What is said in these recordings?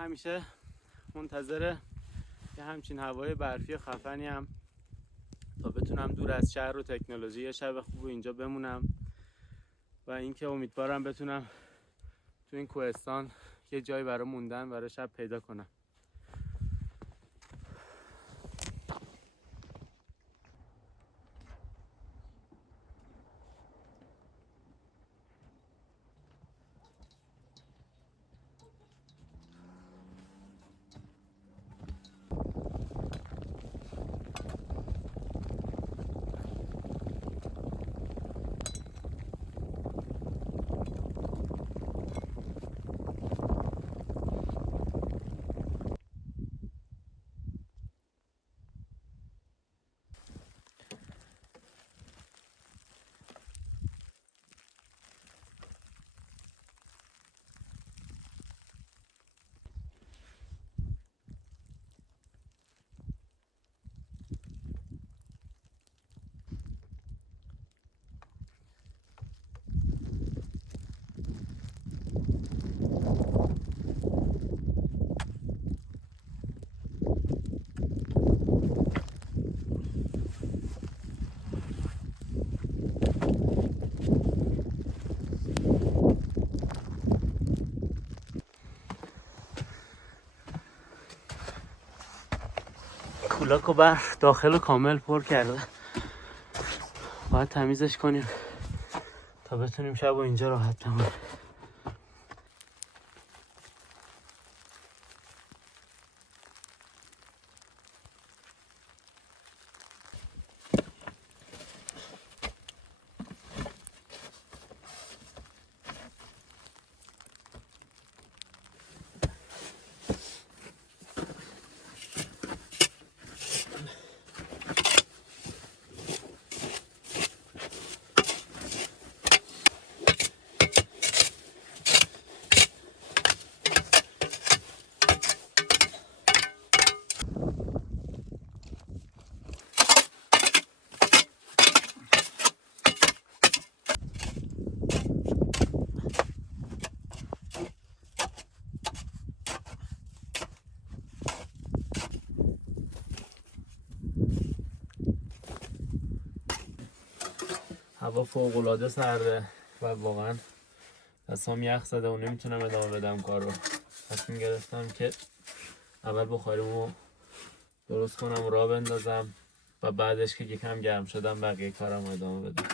همیشه منتظر یه همچین هوای برفی خفنی هم تا بتونم دور از شهر و تکنولوژی یه شب خوب اینجا بمونم و اینکه امیدوارم بتونم تو این کوهستان یه جایی برای موندن برای شب پیدا کنم. کولاک و برف داخل کامل پر کرده، باید تمیزش کنیم تا بتونیم شب و اینجا راحت بمونیم. هوا فوق‌العاده سرده و واقعا دستام یخ زده و نمیتونم ادامه بدم کار رو. تصمیم گرفتم که اول بخاریمو درست کنم و راه بندازم و بعدش که یکم گرم شدم بقیه کارم رو ادامه بدم.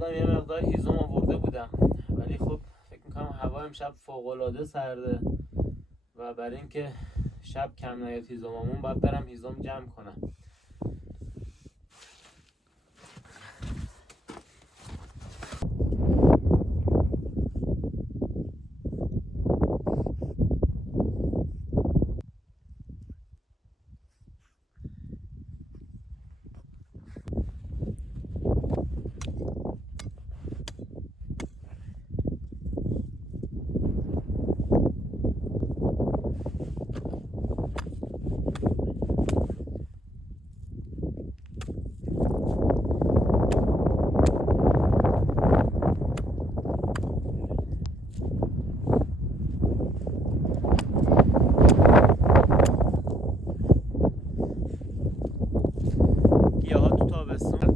خودم یه مقدار هیزم آورده بودم، ولی خب فکر میکنم هوا امشب فوق‌العاده سرده و برای اینکه شب کم نیاد هیزممون باید برم هیزم جمع کنم.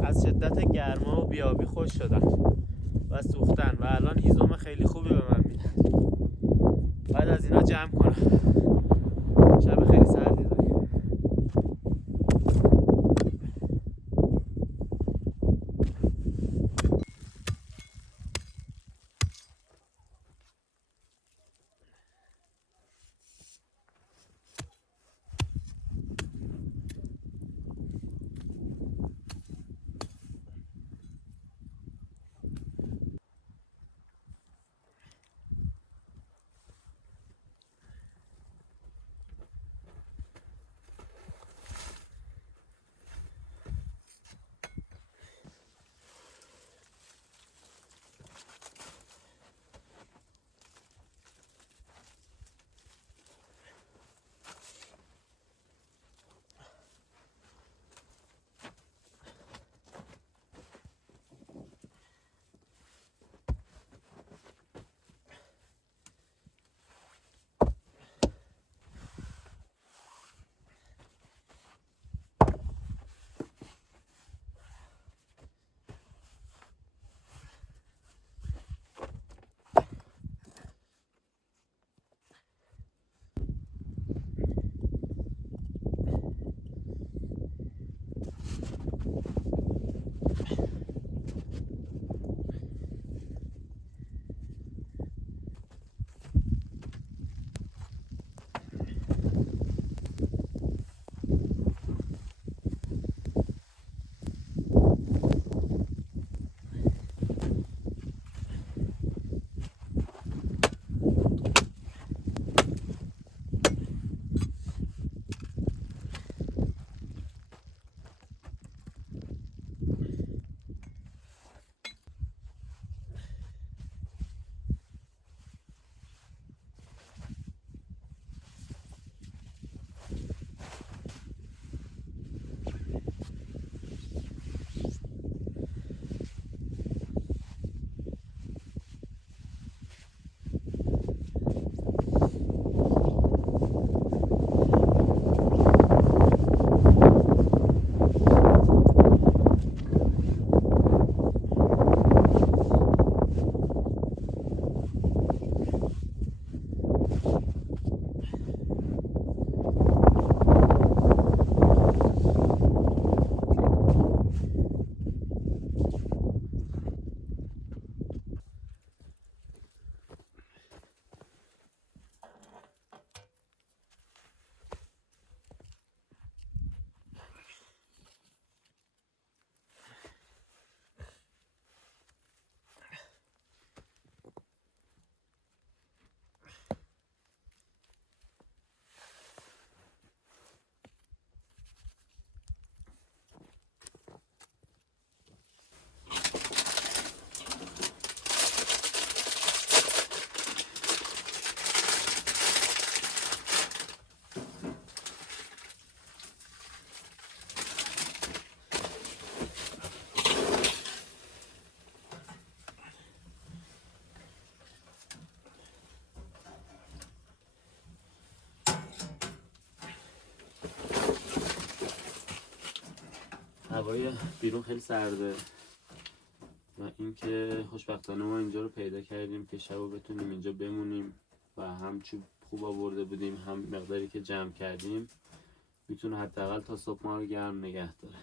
از شدت گرما و بیابی خوش شدن و سوختن و الان هیزم خیلی خوبی به من میدن. بعد از اینا جمع کنم. شب خیلی سردی داریم. هوای بیرون خیلی سرده و اینکه خوشبختانه ما اینجا رو پیدا کردیم که شب رو بتونیم اینجا بمونیم و هم چوب خوب آورده بودیم هم مقداری که جمع کردیم میتونه حداقل تا صبح ما رو گرم نگه داره.